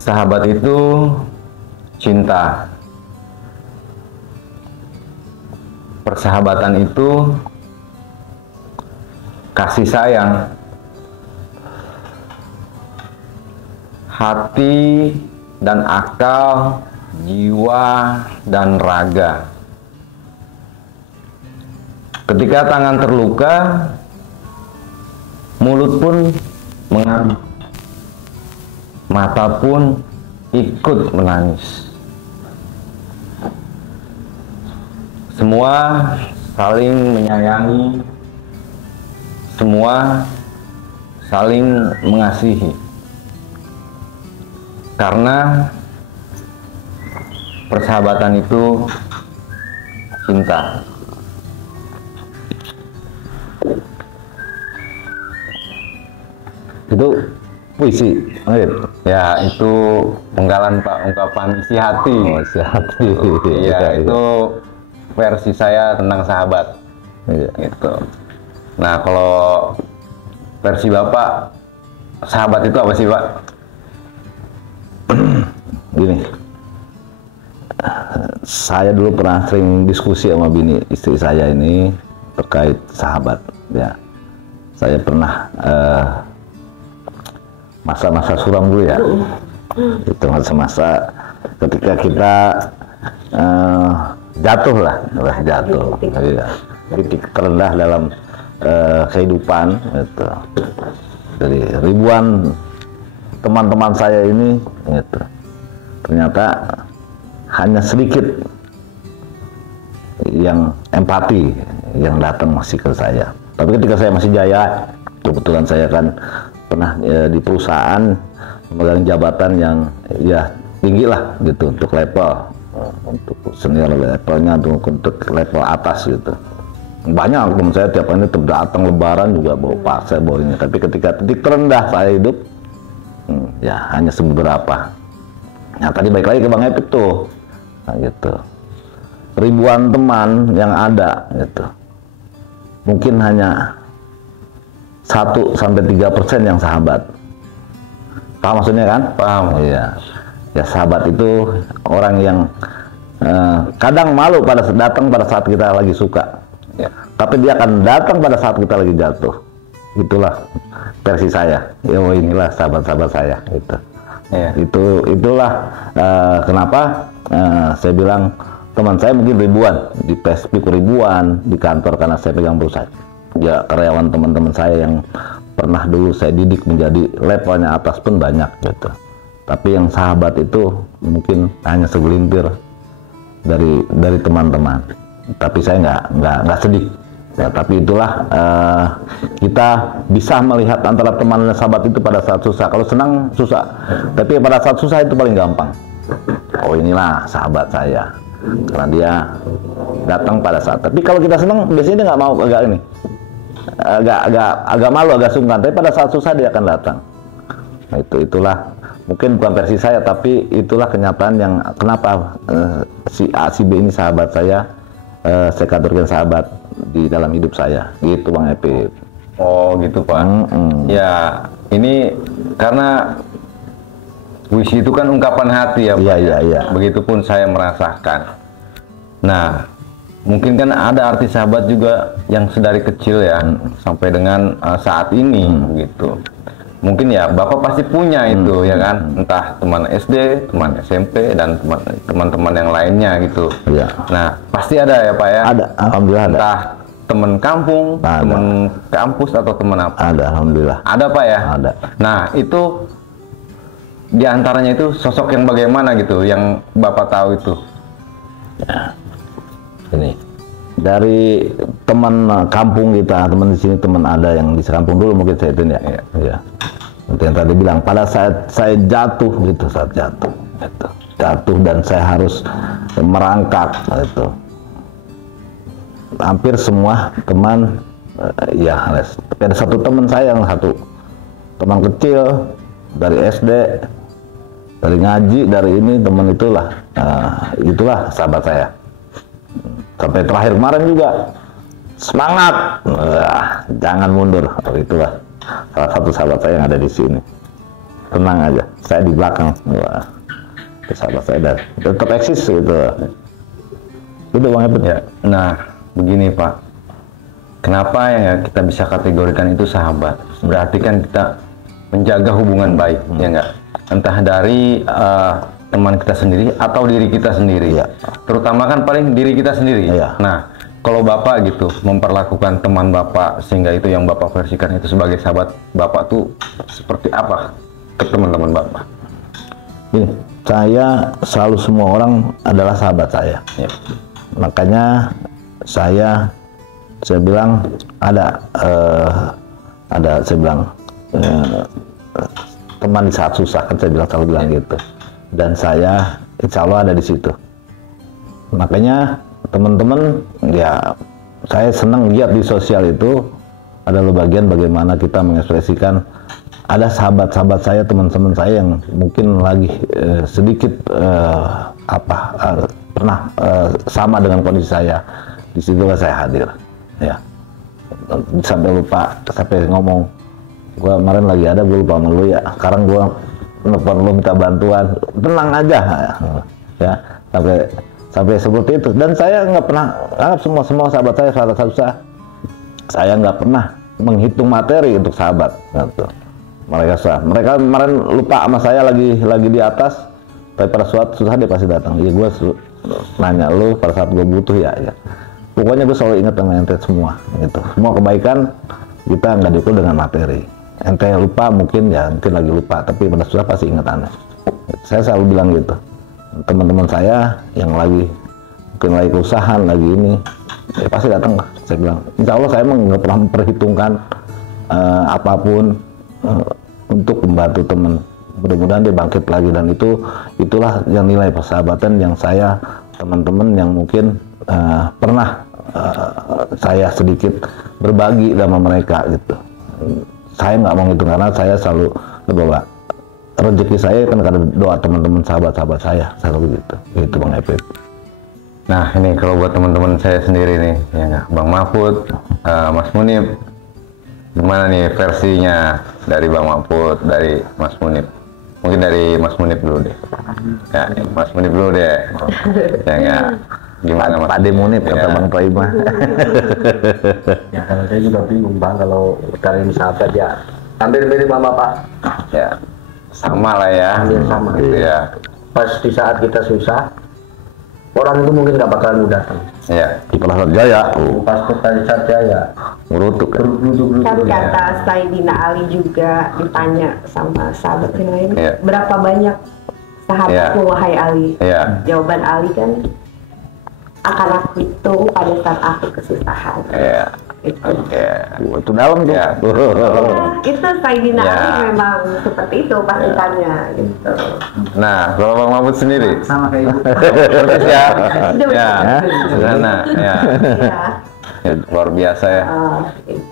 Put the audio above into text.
Sahabat itu cinta. Persahabatan itu kasih sayang. Hati dan akal, jiwa dan raga. Ketika tangan terluka, mulut pun mengamuk, mata pun ikut menangis. Semua saling menyayangi, semua saling mengasihi. Karena persahabatan itu cinta. Itu puisi, Ya, itu penggalan Pak, ungkapan isi hati. oh, isi hati. Iya, itu versi saya tentang sahabat. Iya. Gitu. Nah, kalau versi Bapak, sahabat itu apa sih, Pak? Gini, saya dulu pernah sering diskusi sama bini istri saya ini terkait sahabat. Ya, saya pernah masa-masa suram dulu ya. Itu masa-masa ketika kita jatuh lah, jatuh. Iya. Titik terendah dalam kehidupan. Gitu. Dari ribuan teman-teman saya ini, gitu. Ternyata hanya sedikit yang empati yang datang masih ke saya. Tapi ketika saya masih jaya, kebetulan saya kan pernah di perusahaan memegang jabatan yang ya tinggi lah gitu untuk untuk senior levelnya untuk level atas gitu. Banyak teman saya tiap hari datang lebaran juga bawa parcel bawa ini. Tapi ketika titik terendah saya hidup, ya hanya seberapa. Nah tadi balik lagi ke Bang Epik tuh, nah, gitu. Ribuan teman yang ada gitu, mungkin hanya 1-3% yang sahabat. Paham maksudnya kan? Paham. Iya. Ya sahabat itu orang yang kadang malu datang pada saat kita lagi suka. Ya. Tapi dia akan datang pada saat kita lagi jatuh. Itulah versi saya. Ya, oh inilah sahabat-sahabat saya. Gitu. Ya. Itulah kenapa saya bilang teman saya mungkin ribuan di Facebook, ribuan di kantor karena saya pegang perusahaan. Ya karyawan teman-teman saya yang pernah dulu saya didik menjadi levelnya atas pun banyak gitu. Tapi yang sahabat itu mungkin hanya segelintir dari teman-teman. Tapi saya nggak sedih. Ya, tapi itulah kita bisa melihat antara teman dan sahabat itu pada saat susah. Kalau senang susah, tapi pada saat susah itu paling gampang. Oh inilah sahabat saya, karena dia datang pada saat. Tapi kalau kita senang biasanya dia nggak mau, agak malu, agak sungkan. Tapi pada saat susah dia akan datang. Nah, itulah mungkin bukan versi saya, tapi itulah kenyataan yang kenapa si A si B ini sahabat saya kategorikan sahabat di dalam hidup saya, gitu Bang Epi. Oh gitu Pak. Ya ini karena puisi itu kan ungkapan hati ya Pak. Iya. Begitupun saya merasakan. Nah mungkin kan ada arti sahabat juga yang sedari kecil ya sampai dengan saat ini gitu. Mungkin ya Bapak pasti punya itu ya kan, entah teman SD, teman SMP dan teman-teman yang lainnya gitu. Iya. Nah pasti ada ya Pak ya. Ada, alhamdulillah ada. Entah teman kampung, teman kampus atau teman apa. Ada, alhamdulillah. Ada Pak ya. Ada. Nah itu diantaranya itu sosok yang bagaimana gitu, yang Bapak tahu itu. Ya. Ini dari teman kampung kita, teman di sini, teman ada yang di kampung dulu mungkin saya itu ya. Iya. Seperti yang tadi bilang, pada saat saya jatuh gitu, jatuh dan saya harus merangkak gitu. Hampir semua teman ya, ada satu teman saya yang teman kecil dari SD, dari ngaji, dari ini teman itulah sahabat saya. Sampai terakhir kemarin juga semangat, jangan mundur. Itulah salah satu sahabat saya yang ada di sini. tenang aja, saya di belakang. Wah, sahabat saya dan tetap eksis gitu. Itu Bang Epit. Ya. Nah, begini Pak, kenapa ya kita bisa kategorikan itu sahabat? Berarti kan kita menjaga hubungan baik, ya enggak? Entah dari teman kita sendiri atau diri kita sendiri. Ya. Terutama kan paling diri kita sendiri. Ya. Nah, kalau Bapak gitu memperlakukan teman Bapak sehingga itu yang Bapak versikan itu sebagai sahabat Bapak tuh seperti apa ke teman-teman Bapak? Ini, saya selalu semua orang adalah sahabat saya. Ya. Makanya saya bilang ada saya bilang teman di saat susah, kan saya selalu bilang gitu. Dan saya insya Allah ada di situ. Makanya teman-teman, ya saya senang lihat di sosial itu adalah bagian bagaimana kita mengekspresikan ada sahabat-sahabat saya, teman-teman saya yang mungkin lagi sedikit pernah sama dengan kondisi saya. Di situlah saya hadir, ya. Sampai lupa, sampai ngomong, gua kemarin lagi ada, gue lupa sama lu ya. Sekarang gua nelfon lu minta bantuan, tenang aja, ya. Sampai seperti itu. Dan saya nggak pernah anggap semua sahabat saya sahabat susah. Saya nggak pernah menghitung materi untuk sahabat. Gitu. Mereka kemarin lupa sama saya lagi di atas, tapi pada suatu susah dia pasti datang. Ya gue nanya lu pada saat gue butuh ya. Pokoknya gue selalu ingat sama ente semua. Gitu. Semua kebaikan kita nggak diukur dengan materi. Ente lupa mungkin lagi lupa, tapi pada susah pasti ingat aneh. Saya selalu bilang gitu. Teman-teman saya yang mungkin lagi kesusahan lagi ini, ya pasti datang lah. Saya bilang, insya Allah saya nggak pernah memperhitungkan apapun untuk membantu teman. Mudah-mudahan dia bangkit lagi, dan itulah yang nilai persahabatan yang saya, teman-teman yang mungkin pernah saya sedikit berbagi sama mereka gitu. Saya nggak mau itu karena saya selalu bawa rezeki saya kan karena doa teman-teman sahabat-sahabat saya selalu gitu. Itu Bang Epit. Nah ini kalau buat teman-teman saya sendiri nih, ya nggak, Bang Mahfud, Mas Munib, gimana nih versinya dari Bang Mahfud, dari Mas Munib? Mungkin dari Mas Munib dulu deh. Ya, Mas Munib dulu deh. Ya nggak, gimana Mas? Pak Munib kata Bang Praima. Ya kalau saya juga bingung Bang, kalau kalian sahabat ya hampir mirip sama Bapak. Ya, sama lah ya. Hampir sama. Gitu ya. Pas di saat kita susah, orang itu mungkin nggak bakalan mau datang. Ya. Di Pelosok Jaya, Pas kita saja ya merutuk. Kan kata Saidina Ali juga ditanya sama sahabat yang lain, berapa banyak sahabatmu wahai Ali? Jawaban Ali kan, akan aku hitung pada saat aku kesusahan. Itu. Itu dalam tuh. Itu Saidina Ali memang seperti itu pas ditanya gitu. Nah, kalau Bang Mahfud sendiri Sama kayak itu. persis ya. Udah Ya, sederhana ya. Ya, luar biasa ya. gitu.